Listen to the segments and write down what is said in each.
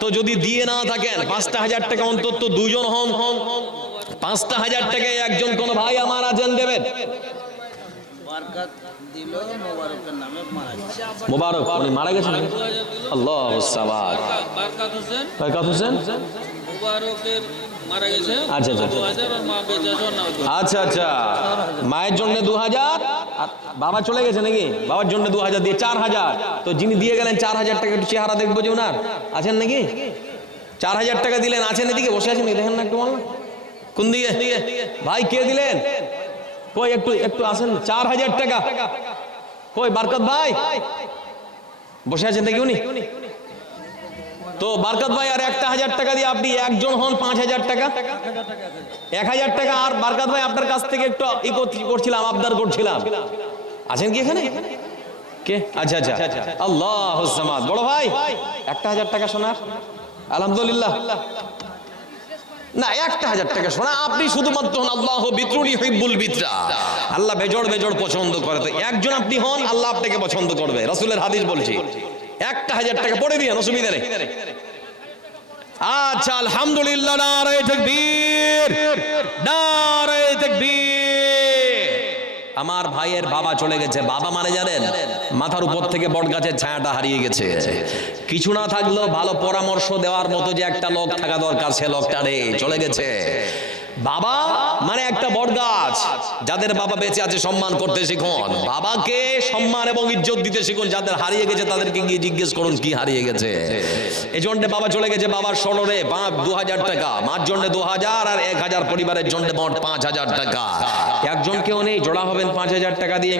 তো যদি দিয়ে না থাকেন 5,000 টাকা অন্তত দুজন হন, 5,000 টাকায় একজন কোন ভাই আমার আছেন দেবেন। মোবারক উনি মারা গেছেন, আল্লাহু সামাদ। বরকত হোসেন মোবারকের মারা গেছে। আচ্ছা আচ্ছা 2000 আর মা বেঁচে আছে। আচ্ছা আচ্ছা, মায়ের জন্য 2000, বাবা চলে গেছে নাকি? বাবার জন্য 2000 দিয়ে 4000। তো যিনি দিয়ে গেলেন 4000 টাকা, একটু চেহারা দেখবো যে ওনার আছেন নাকি? 4000 টাকা দিলেন, আছেন এদিকে বসে আছেন, দেখেন না একটু বল না কোন দিকে ভাই, কে দিলেন? কই একটু একটু আসেন। 4000 টাকা কই বরকত ভাই বসে আছেন দেখি উনি। তো বরকত ভাই আর 1000 টাকা দিয়ে আপনি একজন হন 5000 টাকা, 1000 টাকা। আর বরকত ভাই আপনার কাছ থেকে একটু করছিলাম, আবদার করছিলাম, আছেন কি এখানে? কে? আচ্ছা আচ্ছা, আল্লাহু সামাদ। বড় ভাই 1000 টাকা শোনার, আলহামদুলিল্লাহ। না 1000 টাকা শোনা, আপনি শুধুমাত্র হন আল্লাহ বিত্রুনি হিব্বুল বিত্রা, আল্লাহ বেজড় বেজড় পছন্দ করে। তো একজন আপনি হন, আল্লাহ আপনাকে পছন্দ করবে, রাসূলের হাদিস বলছি। 1000 টাকা পড়ে দিয়েন, অসুবিধা নেই। আচ্ছা আলহামদুলিল্লাহ, নারে তাকবীর, নারে তাকবীর। আমার ভাইয়ের বাবা চলে গেছে। বাবা মানে জানেন, মাথার উপর থেকে বটগাছের ছায়াটা হারিয়ে গেছে। কিছু না থাকলেও ভালো পরামর্শ দেওয়ার মতো যে একটা লোক থাকা দরকার, সে লোকটা রে চলে গেছে। বাবা মানে একটা বটগাছ, যাদের বাবা বেঁচে আছে সম্মান করতে শিখুন, বাবাকে সম্মান এবং ইজ্জত দিতে শিখুন। যাদের হারিয়ে গেছে তাদেরকে গিয়ে জিজ্ঞেস করুন কি হারিয়ে গেছে। এই জন্য বাবা চলে গেছে, বাবার স্মরণে 2000 টাকা, মার জন্য 2000 আর 1000 পরিবারের জন্য মোট 5000 টাকা। একজন কেউ নেই, জোড়া হবেন 5000 টাকা দিয়ে।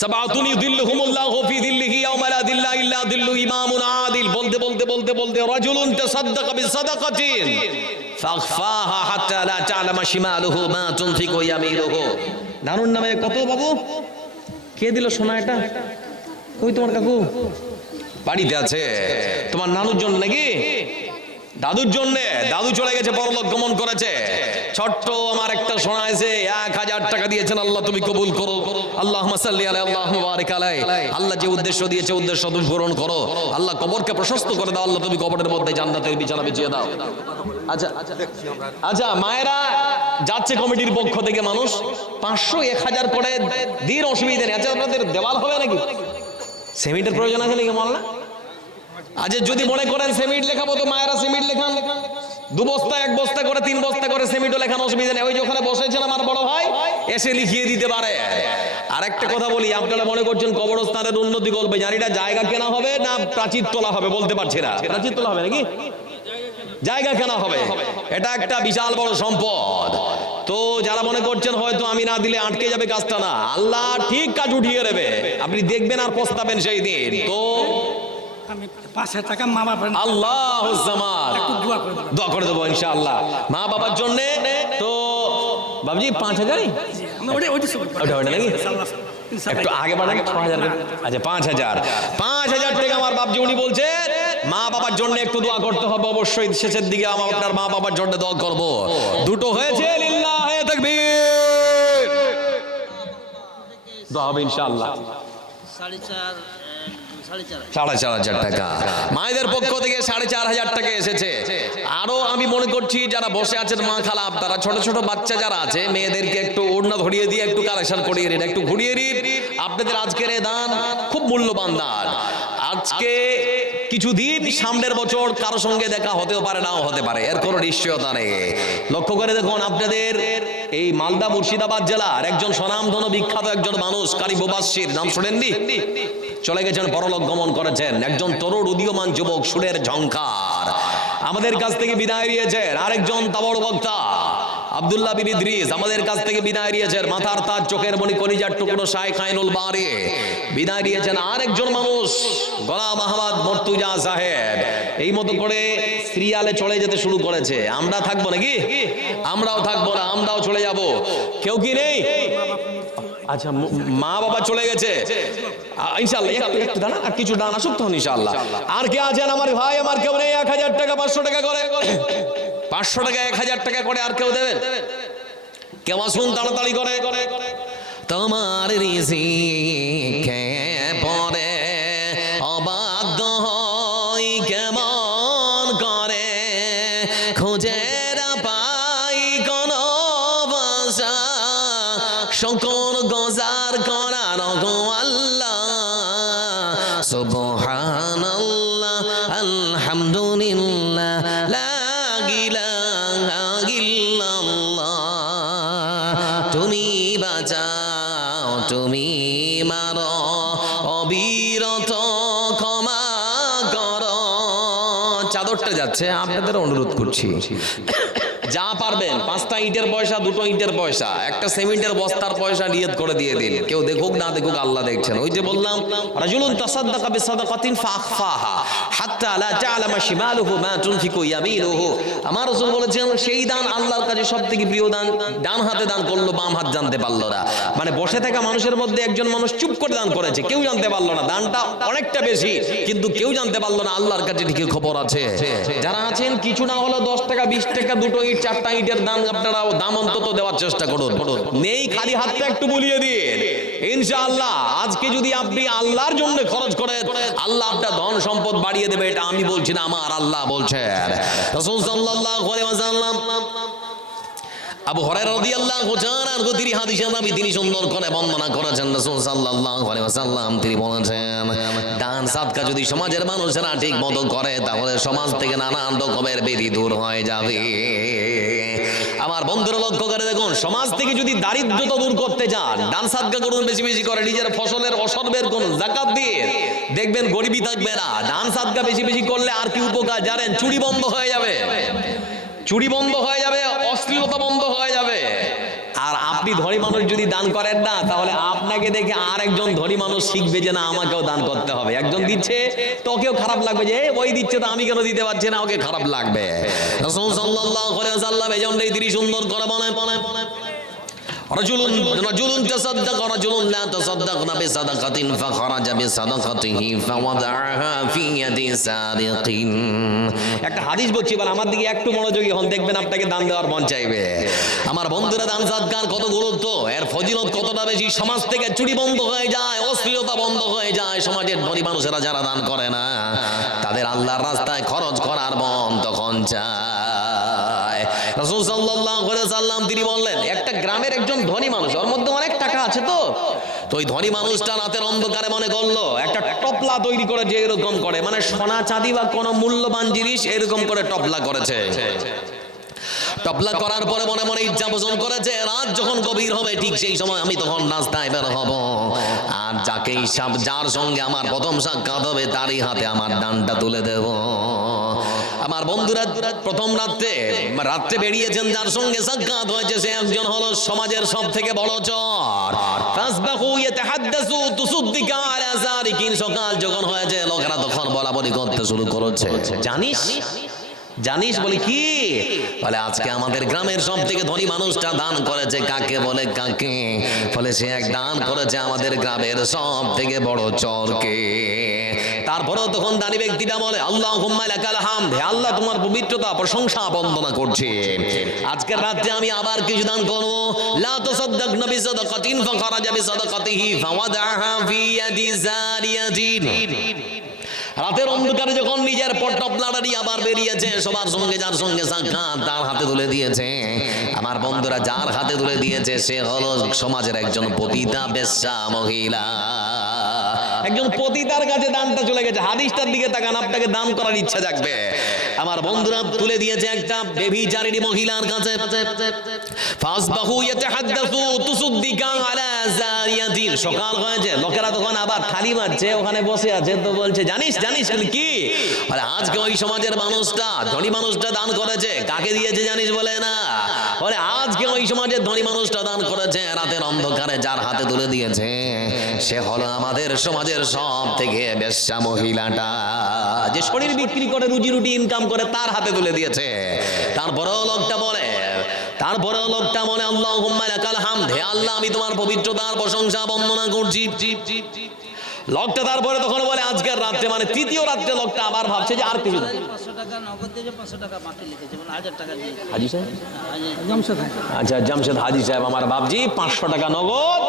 সাবাতুন ইউদিল্লুহুমুল্লাহু ফি যিল্লিহি ইয়াওমা লা যিল্লা ইল্লা যিল্লু, ইমামুন আদিল। বলতে বলতে বলতে বলতে রাজুলুন তাসাদদাকা বিসাদাকাতিন ফাখফাহা হাত্তা লা তা'লামা শিমালুহু মা তুনফিকু ইয়ামিনুহু। নানুর নামে কত বাবু? কে দিল সোনা এটা? কই তোমার কাকু? বাড়িতে আছে। তোমার নানুর জন্য নাকি? দাদুর জন্য। দাদু চলে গেছে, পরলোক গমন করেছে। ছোট্ট আমার একটা সোনা এসে 1000 টাকা দিয়েছেন, আল্লাহ তুমি কবুল করো। আল্লাহুম্মা সাল্লি আলাইহি আল্লাহুম্মা বারিক আলাইহি। আল্লাহ যে উদ্দেশ্য দিয়েছে উদ্দেশ্য তুমি পূরণ করো। আল্লাহ কবরকে প্রশস্ত করে দাও, আল্লাহ তুমি কবরের মধ্যে জান্নাতের বিছানা বিছিয়ে দাও। আচ্ছা আচ্ছা, মায়েরা যাচ্ছে কমিটির পক্ষ থেকে মানুষ 500 1000 করে দিন, অসুবিধা নেই। আচ্ছা আপনাদের দেওয়াল হবে নাকি? সিমেন্টের প্রয়োজন আছে নাকি মোল্লা? আজ যদি মনে করেন সিমেন্ট লেখাবো, তো মায়েরা সিমেন্ট লেখান, 2 বস্তা 1 বস্তা করে 3 বস্তা করে সিমেন্টও লেখানো, অসুবিধা নেই। ওই যে ওখানে বসেছেন আমার বড় ভাই, এসে লিখিয়ে দিতে পারে। আর একটা কথা বলি, আপনারা মনে করছেন কবরস্থানের উন্নতি করবে, জানি না জায়গা কেনা হবে না প্রাচীর তোলা হবে, বলতে পারছি না। প্রাচীর তোলা হবে নাকি? জায়গা কেনা হবে। এটা একটা বিশাল বড় সম্পদ। তো যারা মনে করছেন হয়তো আমি না দিলে আটকে যাবে কাজটা, না, আল্লাহ ঠিক কাজ উঠিয়ে দেবে। আপনি দেখবেন আর পস্তাবেন সেই দিন। তো 5,000 টাকা মা বাবার, আল্লাহু সামাদ, দোয়া করে দেবো ইনশাআল্লাহ মা বাবার জন্য। তো বাবুজি 5000, ওটা নাকি? একটু আগে বাড়ান, 6000। আচ্ছা 5000 টাকা আমার বাবজি উনি বলছেন মা বাবার জন্য একটু দোয়া করতে হবে অবশ্যই। শেষের দিকে আপনার মা বাবার জন্য দোয়া করব। দুটো হয়েছে, লিল্লাহি তাকবীর, দোয়া হবে ইনশাআল্লাহ। 4,500 টাকা মায়েদের পক্ষ থেকে 4,500 টাকা এসেছে। আরো আমি মনে করছি যারা বসে আছেন মা খালা, আপনারা ছোট ছোট বাচ্চা যারা আছে, মেয়েদেরকে একটু ওড়না ধরিয়ে দিয়ে একটু কালেকশন করিয়ে দিন, একটু ঘুরিয়ে দিন। আপনাদের আজকের এই দান খুব মূল্যবান দান। আজকে কিছুদিন সামনের বছর কারো সঙ্গে দেখা হতেও পারে, নাও হতে পারে, এর কোনো নিশ্চয়তা নেই। লক্ষ্য করে দেখুন, আপনাদের এই মালদা মুর্শিদাবাদ জেলার একজন স্বনামধন্য বিখ্যাত একজন মানুষ, কারি মুবাশশির, নাম শুনেননি? চলে গেছেন, পরলোক গমন করেছেন। একজন তরুণ উদীয়মান যুবক, সুরের ঝংকার, আমাদের কাছ থেকে বিদায় নিয়েছেন। আরেকজন তাবড় বক্তা আব্দুল্লাহ বিন ইদ্রিস আমাদের কাছ থেকে বিদায় নিয়েছেন। মাথার তাজ, চোখের মণি, কলিজার টুকরো শাইখ আইনুল বারি বিদায় নিয়েছেন। আরেকজন মানুষ গোলাম আহমদ মর্তুজা সাহেব এই মতো করে সিরিয়ালে চলে যেতে শুরু করেছে। আমরা থাকবো নাকি? আমরাও থাকবো না, আমরাও চলে যাব। কেউ কি নেই? আচ্ছা, মা বাবা চলে গেছে ইনশাআল্লাহ। একটু দাঁড়ান, আর কিছু দান আসুক তখন ইনশাআল্লাহ। আর কে আছেন আমার ভাই? আমার কেউ নেই? 1000 টাকা 500 টাকা করে, 500 টাকা 1000 টাকা করে আর কেউ দেবেন? কেউ আসুন তাড়াতাড়ি করে। তোমার রিজিকে পরে অবাধ্য হই কেমন খুঁজে না পাই কোন ভাষা সকল গজার করার গো আল্লাহ সুবহানাল্লাহ আলহামদুলিল্লাহ লা ইলাহা ইল্লাল্লাহ তুমি বাঁচাও তুমি মারো অবিরত ক্ষমা করো। চাদরটা যাচ্ছে, আপনাদের অনুরোধ করছি যা পারবেন 5টা ইটের পয়সা, 2টো ইটের পয়সা, একটা সিমেন্টের বস্তার পয়সা নিয়ত করে দিয়ে দিন। কেউ দেখুক না দেখুক, আল্লাহ দেখছেন। ওই যে বললাম রাজুলুন তাসাদ্দাকা বিসাদাকাতিন ফাখফাহা হাত্তা লা তা'লামা শিমালুহু মা তুনফিকু ইয়ামিনুহু। আমার রাসূল বলেছেন সেই দান আল্লাহর কাছে সবথেকে প্রিয় দান, ডান হাতে দান করলো বাম হাত জানতে পারলো না। মানে বসে থাকা মানুষের মধ্যে একজন মানুষ চুপ করে দান করেছে, কেউ জানতে পারলো না, দানটা অনেকটা বেশি কিন্তু কেউ জানতে পারলো না, আল্লাহর কাছে ঠিকই খবর আছে। যারা আছেন কিছু না হলো 10 টাকা 20 টাকা 2টো ইট 4টা ইটের দান আপনারা দাম অন্তত দেওয়ার চেষ্টা করুন। নেই খালি হাতটা একটু বুলিয়ে দিন ইনশাআল্লাহ। আজকে যদি আপনি আল্লাহর জন্য খরচ করেন আল্লাহ আপনার ধন সম্পদ বাড়িয়ে দেবে, এটা আমি বলছি না, আমার আল্লাহ বলছেন। রাসূল সাল্লাল্লাহু আলাইহি ওয়াসাল্লাম আবু হুরায়রা রাদিয়াল্লাহু তাআলা আনহু তিনি হাদিসে নবী তিনি সুন্দর করে বর্ণনা করেছেন। রাসূল সাল্লাল্লাহু আলাইহি ওয়াসাল্লাম তিনি বলেছেন দান সাদকা যদি সমাজের মানুষেরা ঠিক মতো করে তাহলে সমাজ থেকে নানান রকমের ব্যাধি দূর হয়ে যাবে। আমার বন্ধুরা লক্ষ্য করে দেখুন, সমাজ থেকে যদি দারিদ্রতা দূর করতে চান দান সাদকা করুন, বেশি বেশি করে নিজের ফসলের অসর বের করুন, যাকাত দিয়ে দেখবেন গরিবই থাকবে না। দান সাদকা বেশি বেশি করলে আর কি উপকার জানেন? চুরি বন্ধ হয়ে যাবে, চুরি বন্ধ হয়ে যাবে, অশ্লীলতা বন্ধ হয়ে যাবে। আর আপনি ধনী মানুষ যদি দান করেন না তাহলে আপনাকে দেখে আর একজন ধনী মানুষ শিখবে যে না আমাকেও দান করতে হবে। একজন দিচ্ছে তোকেও খারাপ লাগবে যে ওই দিচ্ছে তো আমি কেন দিতে পারছি না, ওকে খারাপ লাগবে। রাসূল সাল্লাল্লাহু আলাইহি ওয়াসাল্লাম এজন্যই তিনি সুন্দর করে বলেন রাজুলুন তাসাদ্দাকা রাজুলুন লা তাসাদ্দাকনা বিসাদাকাতিন ফাখারাজা বিসাদাকাতিহি ফাওয়াদাআহা ফি ইয়াদি সারিকিন। একটা হাদিস বলছি, এবার আমার দিকে একটু মনোযোগী হন, দেখবেন আপনাকে দান দেওয়ার মন চাইবে। আমার বন্ধুরা দান সাদকার কত গুরুত্ব, এর ফজিলত কতটা বেশি। সমাজ থেকে চুরি বন্ধ হয়ে যায়, অশ্লীলতা বন্ধ হয়ে যায়। সমাজের ধনী মানুষেরা যারা দান করে না তাদের আল্লাহর রাস্তায় খরচ করার মন তখন চায়। রাসূল সাল্লাল্লাহু আলাইহি ওয়াসাল্লাম তিনি বললেন একটা গ্রামের একজন ধনী মানুষ, ওর মধ্যে অনেক টাকা আছে, তো ওই ধনী মানুষটা রাতের অন্ধকারে মনে করলো একটা টপলা তৈরি করে, যে এরকম করে মানে সোনা চাঁদি বা কোনো মূল্যবান জিনিস এরকম করে টপলা করেছে। টপলা করার পরে মনে মনে ইচ্ছা পোষণ করেছে রাত যখন গভীর হবে ঠিক সেই সময় আমি তখন রাস্তায় বের হব, আর যাকে যার সঙ্গে আমার প্রথম সাক্ষাৎ হবে তারই হাতে আমার দানটা তুলে দেব। আমার বন্ধুরা প্রথম রাত্রে বেরিয়েছেন, যার সঙ্গে সাক্ষাৎ হয়েছে সে একজন হলো সমাজের সব থেকে বড় চোর। ফাসবাহু ইয়াতাহাদ্দাসু তুসাদ্দিকা আলা সারিকিন। সকাল যখন হয়েছে লোকেরা তখন বলাবলি করতে শুরু করেছে, জানিস জানিস বলে কি? বলে আজকে আমাদের গ্রামের সব থেকে ধনী মানুষটা দান করেছে। কাকে বলে? কাকে? ফলে সে এক দান করেছে আমাদের গ্রামের সব থেকে বড় চোরকে। তারপরেও তখন দানি ব্যক্তিটা বলে আল্লাহুম্মা লাকাল হামদ, হে আল্লাহ তোমার পবিত্রতা প্রশংসা বন্দনা করছি, আজকের রাতে আমি আবার কিছু দান করব। লা তাসাদ্দাকনা বিসাদাকাতিন ফাখারাজা বিসাদাকাতিহি ফাওয়াদাআহা ফি ইয়াদি জারিয়াতিন। রাতের অন্ধকারে যখন নিজের পট্টপলাটা নিয়ে আবার বেরিয়েছে, সবার সঙ্গে যার সঙ্গে সাক্ষাৎ তার হাতে তুলে দিয়েছে। আমার বন্ধুরা যার হাতে তুলে দিয়েছে সে হলো সমাজের একজন পতিতা বেশ্যা মহিলা। একজন পতিতার কাছে দানটা চলে গেছে। হাদিসটার দিকে তাকান, আপনাকে দান করার ইচ্ছা জাগবে। আমার বন্ধুরা তুলে দিয়েছে একটা বেবিচারিণী মহিলার কাছে। ফাসবাহু ইয়াতাহাদ্দাসু তুসাদ্দিকা আলা জারিয়াতিন। সকাল হয়েছে, লোকেরা তখন আবার থালি মারছে, ওখানে বসে আছে, তো বলছে জানিস জানিস কি? বলে আজকে ওই সমাজের মানুষটা ধনী মানুষটা দান করেছে। কাকে দিয়েছে জানিস? বলে না। বলে আজকে ওই সমাজের ধনী মানুষটা দান করেছে, রাতের অন্ধকারে যার হাতে তুলে দিয়েছে সে হলো আমাদের সমাজের সব থেকে বেশ্যা মহিলাটা, যে শরীর বিক্রি করে রুজি রুটি ইনকাম করে, তার হাতে তুলে দিয়েছে। তারপরেও লোকটা বলে আল্লাহুম্মা লাকাল হামদ, হে আল্লাহ আমি তোমার পবিত্রতার প্রশংসা বন্দনা করছি। লোকটা তারপরে তখন বলে আজকের রাত্রে মানে তৃতীয় রাত্রে লোকটা আবার ভাবছে যে আর কিছু 500 টাকা নগদ দিয়ে 500 টাকা বাকি লিখেছে, মানে 1000 টাকা দিয়ে। হাজি সাহেব? জামশেদ ভাই। আচ্ছা জামশেদ হাজি সাহেব আমার বাপজি 500 টাকা নগদ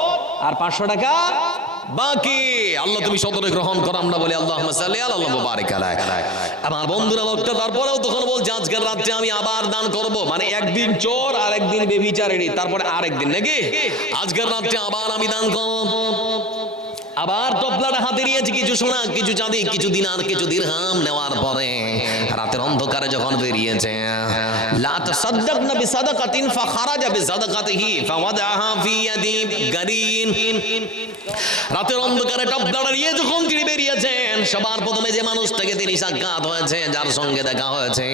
আর 500 টাকা বাকি আল্লাহ তুমি সদরে গ্রহণ করো, আমরা বলি আল্লাহুম্মা সাল্লি আলা মুবারিক আলাইহি। আমার বন্ধুরা লোকটা তারপরেও তখন বলছে আজকের রাত্রে আমি আবার দান করব, মানে একদিন চোর আর একদিন বেবিচারেরই, তারপরে আরেকদিন নাকি আজকের রাত্রে আবার আমি দান করব। আবার টপলাটা হাতে নিয়েছি, কিছু সোনা, কিছু চাঁদি, কিছু দিনার, কিছু দিরহাম নেওয়ার পরে রাতের অন্ধকারে যখন বেরিয়েছে, লা তাসাদদাকনা বিসাদাকাতিন ফাখারাজা বিসাদাকাতিহি ফাওয়াদাহা ফি ইয়াদি গারিন। রাতের অন্ধকারে টপলাটা নিয়ে যখন তিনি বেরিয়েছেন, সবার প্রথমে যে মানুষটাকে তিনি সাক্ষাৎ হয়েছে, যার সঙ্গে দেখা হয়েছে,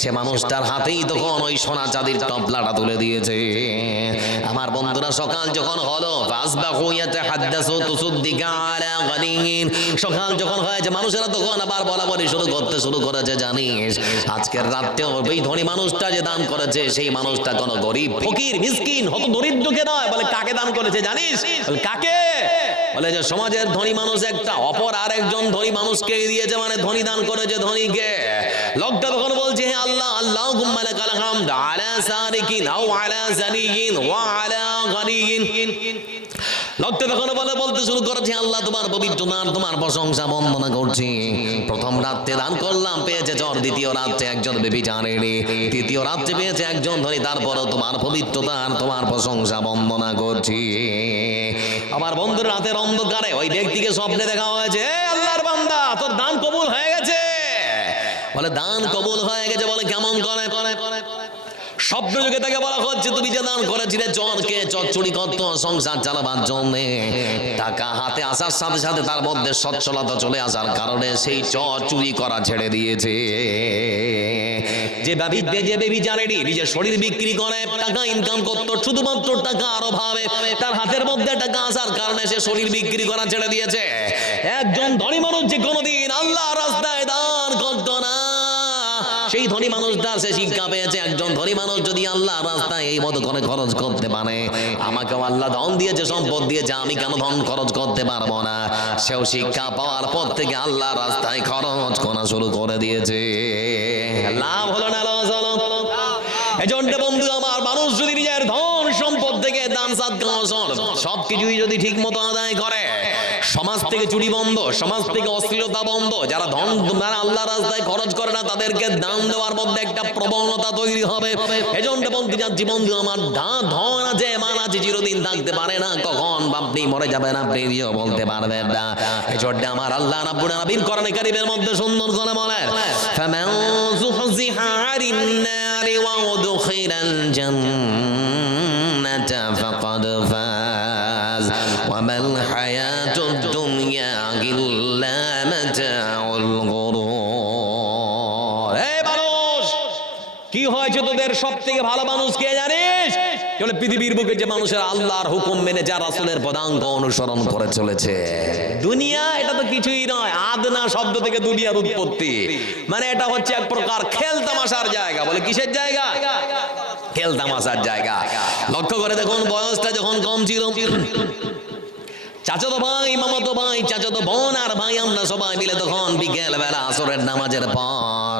সে মানুষটার হাতেই তখন ওই সোনা চাঁদির টপলাটা তুলে দিয়েছে। আমার বন্ধুরা সকাল যখন হলো, ফাসবাহু ইয়াতাহাদ্দাসু তুসদ্দিকা আলা গানিন, সকাল যখন হয়েছে মানুষেরা তখন আবার বলা বলি শুরু করেছে, জানিস আজকের রাতেও ওই ধনী মানুষটা যে দান করেছে, সেই মানুষটা কোনো গরিব ফকির মিসকিন হত দরিদ্রকে নয়। বলে কাকে দান করেছে জানিস? বলে কাকে? বলে যে সমাজের ধনী মানুষ একটা, অপর আর একজন ধনী মানুষকে দিয়েছে, মানে ধনী দান করেছে ধনীকে। লোকটা তখন বলছে হে আল্লাহ, আল্লাহুম্মা লাকাল হামদ আলা সারিকিন আও আলা জানিয়িন ওয়া আলা গানিয়িন। লোকটা তখন বলতে শুরু করেছে আল্লাহ তোমার পবিত্র নাম, তোমার প্রশংসা বন্দনা করছি। প্রথম রাত্রে দান করলাম, পেয়েছে চোর, দ্বিতীয় রাত্রে একজন বেবিচারেরী, তৃতীয় রাত্রে পেয়েছে একজন ধনী, তারপরও তোমার পবিত্রতার তোমার প্রশংসা বন্দনা করছি। আমার বন্ধুর রাতের অন্ধকারে ওই ব্যক্তিকে স্বপ্নে দেখা হয়েছে, আল্লাহর বান্দা তোর দান কবুল হয়ে গেছে। বলে দান কবুল হয়ে গেছে? বলে কেমন করে? স্বপ্ন যুগে তাকে বলা হচ্ছে তুমি যে দান করেছিলে চোরকে, চোর চুরি করত সংসার চালাবার জন্য, টাকা হাতে আসার সাথে সাথে তার মধ্যে সচ্ছলতা চলে আসার কারণে সেই চোর চুরি করা ছেড়ে দিয়েছে। যে বেবিচারেরই নিজের শরীর বিক্রি করে টাকা ইনকাম করত, শুধুমাত্র টাকার অভাবে তার হাতের মধ্যে টাকা আসার কারণে সে শরীর বিক্রি করা ছেড়ে দিয়েছে। একজন ধনী মানুষ যে কোনোদিন আল্লাহর রাস্তায় দান করত না, সেই ধনী মানুষটা সে শিক্ষা পেয়েছে, একজন ধনী মানুষ যদি আল্লাহ রাস্তায় এই মতো করে খরচ করতে পারে, আমাকেও আল্লাহ ধন দিয়েছে, সম্পদ দিয়েছে, আমি কেন ধন খরচ করতে পারবো না? সেও শিক্ষা পাওয়ার পর থেকে আল্লাহ রাস্তায় খরচ করা শুরু করে দিয়েছে। লাভ হলো না লস হলো? এজন্য বন্ধু আমার, মানুষ যদি নিজের ধন সম্পদ থেকে দান সাদকা সবকিছুই যদি ঠিক মতো আদায় করে, সমাজ থেকে চুরি বন্ধ, সমাজ থেকে অশ্লীলতা বন্ধ, যারা ধন আল্লাহ রাস্তায় খরচ করে না তাদেরকে দান দেওয়ার মধ্যে একটা প্রবণতা তৈরি হবে। এজন্য বলতে যাচ্ছি বন্ধু আমার, ধন আছে মান আছে চিরদিন থাকতে পারে না, কখন আপনি মরে যাবেন আপনি বলতে পারবেন না। এজন্য আমার আল্লাহ রাব্বুল আলামিন কোরআনে কারীমের মধ্যে সুন্দর করে বলেন, ফামান যুহজিহা আনিন নারি ওয়া উদখিলাল জান্নাতা ফাকাদ ফাজ ওয়া মাল হায়াতুদ দুনিয়া ইল্লা মাতাউল গুরুর। এই মানুষ, কি হয়েছে তোদের? সব থেকে ভালো মানুষ কে জানিস? বলে পৃথিবীর বুকে যে মানুষের আল্লাহর হুকুম মেনে যা রাসূলের পদাঙ্ক অনুসরণ করে চলেছে। দুনিয়া এটা তো কিছুই নয়, আদনা শব্দ থেকে দুনিয়ার উৎপত্তি, মানে এটা হচ্ছে এক প্রকার খেল তামাশার জায়গা। বলে কিসের জায়গা? খেল তামাশার জায়গা। লক্ষ্য করে দেখুন, বয়সটা যখন কম ছিল, চাচাতো ভাই, মামাতো ভাই, চাচাতো বোন আর ভাই, আমরা সবাই মিলে তখন বিকেল বেলা আসরের নামাজের পর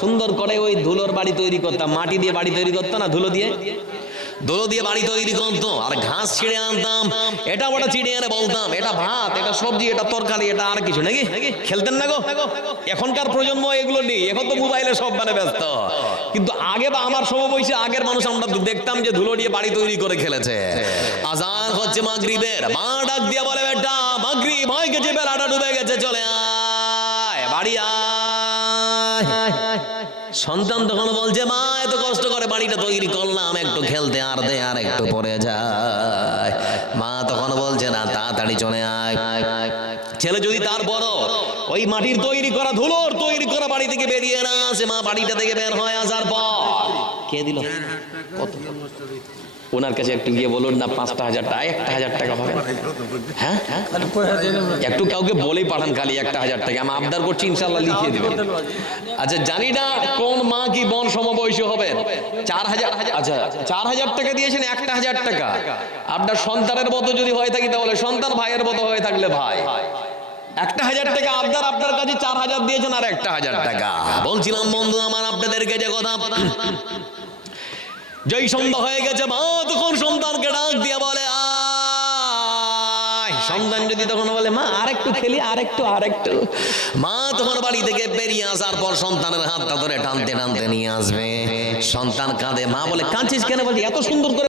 সুন্দর করে ওই ধুলোর বাড়ি তৈরি করতাম। মাটি দিয়ে বাড়ি তৈরি করতো না, ধুলো দিয়ে বাড়ি তৈরি করতো, আর ঘাস ছিঁড়ে আনতাম, এটা ওটা ছিঁড়ে এনে বলতাম এটা ভাত, এটা সবজি, এটা তরকারি, এটা আর কিছু নাকি। খেলতেন না গো? এখনকার প্রজন্ম এগুলো নেই, এখন তো মোবাইলে সব মানে ব্যস্ত। কিন্তু আগে বা আমার সমবয়সী আগের মানুষ আমরা দেখতাম যে ধুলো দিয়ে বাড়ি তৈরি করে খেলেছে। আজান হচ্ছে মাগরিবের, মা ডাক দিয়ে বলে বেটা মাগরিব হয়ে গেছে, বেলাটা ডুবে গেছে, চলে আয় বাড়ি আয়। সন্তান তখন বলছে মা এত কষ্ট করে বাড়িটা তৈরি করলাম, একটু খেলতে আর দে, আর একটু পরে যায়। মা তখন বলছে না, তাড়াতাড়ি চলে আয়। ছেলে যদি তার বড় ওই মাটির তৈরি করা ধুলোর তৈরি করা বাড়ি থেকে বেরিয়ে না আসে, মা বাড়িটা থেকে বের হয়ে আসার পর কে দিল কত, ওনার কাছে একটু গিয়ে বলুন না 5,000 টাকা, 1,000 টাকা হবে। হ্যাঁ একটু কাউকে বলেই পাঠান, খালি 1,000 টাকা আমি আবদার করছি, ইনশাল্লাহ লিখিয়ে দেবেন। আচ্ছা জানি না কোন মা কি বোন সমবয়সী হবেন, 4,000, আচ্ছা 4,000 টাকা দিয়েছেন, 1,000 টাকা আপনার সন্তানের মতো যদি হয়ে থাকি তাহলে সন্তান, ভাইয়ের মতো হয়ে থাকলে ভাই। 1,000 টাকা আবদার, আপনার কাছে 4,000 দিয়েছেন আর 1,000 টাকা। বলছিলাম বন্ধু আমার আপনাদেরকে যে কথা, যেই সন্ধ্যা হয়ে গেছে মা তখন সন্তানকে ডাক দিয়ে বলে আয়, সন্তান যদি তখন বলে মা আরেকটু খেলি, আরেকটু, মা তখন বাড়ি থেকে বেরিয়ে আসার পর সন্তানের হাতটা ধরে টানতে টানতে নিয়ে আসবে। সন্তান কাঁদে, মা বলে কাঁদছিস কেন? বলছে এত সুন্দর করে